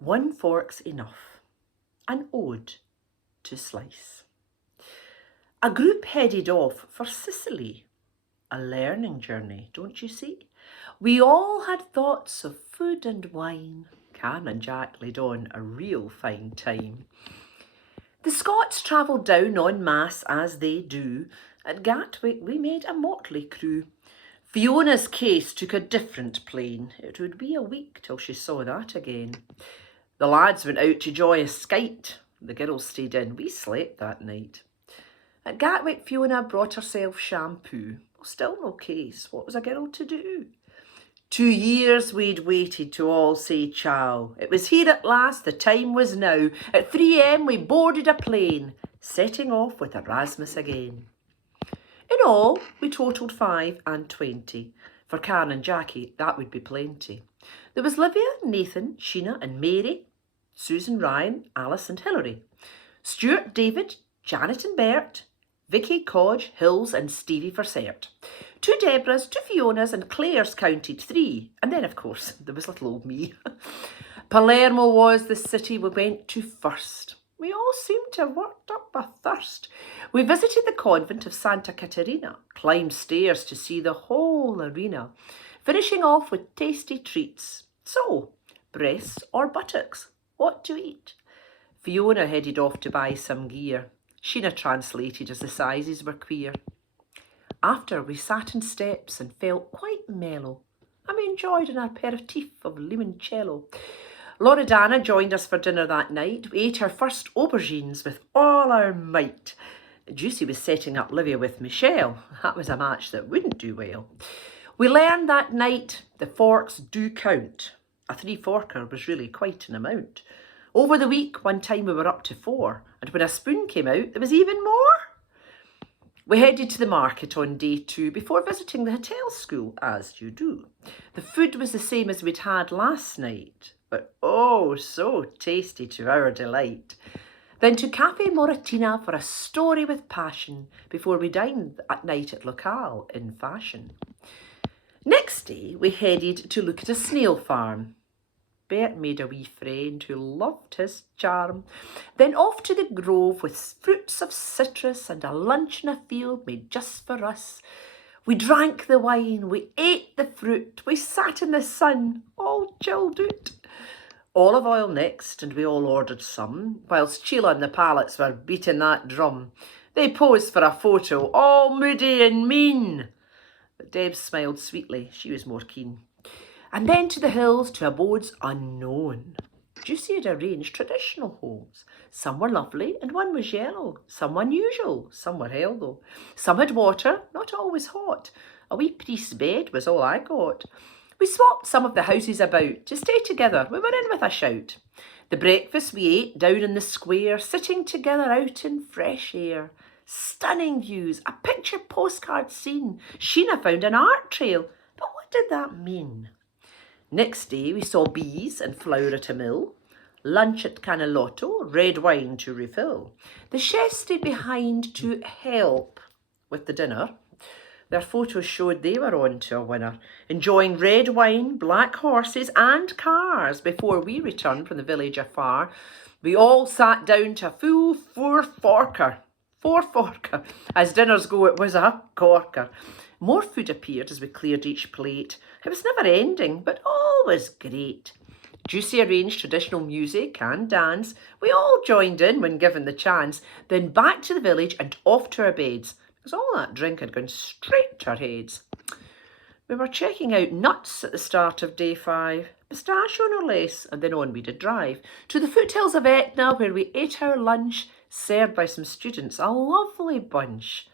One fork's enough. An ode to slice. A group headed off for Sicily. A learning journey, don't you see? We all had thoughts of food and wine. Can and Jack laid on a real fine time. The Scots travelled down en masse as they do. At Gatwick we made a motley crew. Fiona's case took a different plane. It would be a week till she saw that again. The lads went out to joy a skite. The girls stayed in. We slept that night. At Gatwick, Fiona brought herself shampoo. Still no case. What was a girl to do? 2 years we'd waited to all say ciao. It was here at last, the time was now. At 3 a.m. we boarded a plane, setting off with Erasmus again. In all, we totalled 5 and 20. For Karen and Jackie, that would be plenty. There was Livia, Nathan, Sheena and Mary, Susan, Ryan, Alice and Hilary, Stuart, David, Janet and Bert, Vicky, Codge, Hills and Stevie for cert. 2 Deborahs, 2 Fionas and Claire's counted 3. And then, of course, there was little old me. Palermo was the city we went to first. We all seemed to have worked up a thirst. We visited the convent of Santa Caterina, climbed stairs to see the whole arena, finishing off with tasty treats. So, breasts or buttocks, what to eat? Fiona headed off to buy some gear. Sheena translated as the sizes were queer. After we sat in steps and felt quite mellow, and we enjoyed an aperitif of limoncello. Loredana joined us for dinner that night. We ate our first aubergines with all our might. Juicy was setting up Livia with Michelle. That was a match that wouldn't do well. We learned that night the forks do count. A 3-forker was really quite an amount. Over the week, one time we were up to 4, and when a spoon came out, there was even more. We headed to the market on day 2 before visiting the hotel school, as you do. The food was the same as we'd had last night, but oh, so tasty to our delight. Then to Cafe Moratina for a story with passion before we dined at night at Locale in fashion. Next day, we headed to look at a snail farm. Bert made a wee friend who loved his charm. Then off to the grove with fruits of citrus and a lunch in a field made just for us. We drank the wine, we ate the fruit, we sat in the sun, all chilled out. Olive oil next, and we all ordered some, whilst Sheila and the pallets were beating that drum. They posed for a photo, all moody and mean. But Deb smiled sweetly, she was more keen. And then to the hills, to abodes unknown. Juicy had arranged traditional homes. Some were lovely and one was yellow. Some unusual, some were hell though. Some had water, not always hot. A wee priest's bed was all I got. We swapped some of the houses about to stay together. We were in with a shout. The breakfast we ate down in the square, sitting together out in fresh air. Stunning views, a picture postcard scene. Sheena found an art trail. But what did that mean? Next day we saw bees and flour at a mill, lunch at Canalotto, red wine to refill. The chef stayed behind to help with the dinner. Their photos showed they were on to a winner, enjoying red wine, black horses and cars before we returned from the village afar. We all sat down to a full 4-forker. 4-forker. As dinners go, it was a corker. More food appeared as we cleared each plate. It was never ending, but always great. Juicy arranged traditional music and dance. We all joined in when given the chance. Then back to the village and off to our beds, because all that drink had gone straight to our heads. We were checking out nuts at the start of day 5, pistachio no less, and then on we did drive to the foothills of Etna, where we ate our lunch, served by some students, a lovely bunch.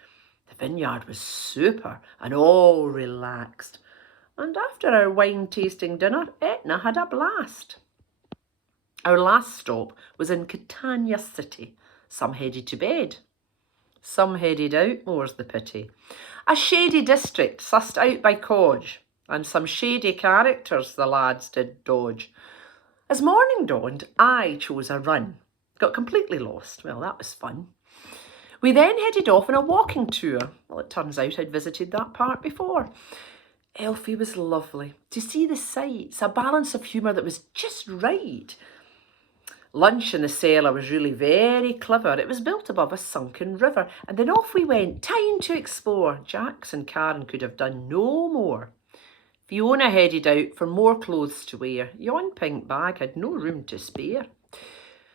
The vineyard was super and all relaxed. And after our wine-tasting dinner, Etna had a blast. Our last stop was in Catania City. Some headed to bed. Some headed out, more's the pity. A shady district sussed out by Codge, and some shady characters the lads did dodge. As morning dawned, I chose a run. Got completely lost. Well, that was fun. We then headed off on a walking tour. Well, it turns out I'd visited that part before. Elfie was lovely. To see the sights, a balance of humour that was just right. Lunch in the cellar was really very clever. It was built above a sunken river, and then off we went. Time to explore. Jax and Karen could have done no more. Fiona headed out for more clothes to wear. Yon pink bag had no room to spare.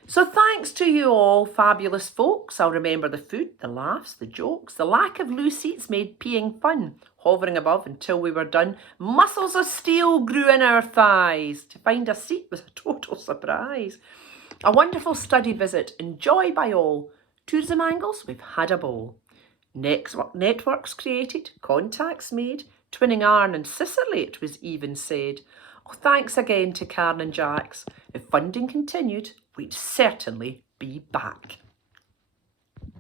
So thanks to you all, fabulous folks. I'll remember the food, the laughs, the jokes. The lack of loose seats made peeing fun. Hovering above until we were done. Muscles of steel grew in our thighs. To find a seat was a total surprise. A wonderful study visit, enjoyed by all. Tourism angles, we've had a ball. Networks created, contacts made. Twinning Arn and Sicily, it was even said. Oh, thanks again to Karen and Jax. If funding continued, we'd certainly be back.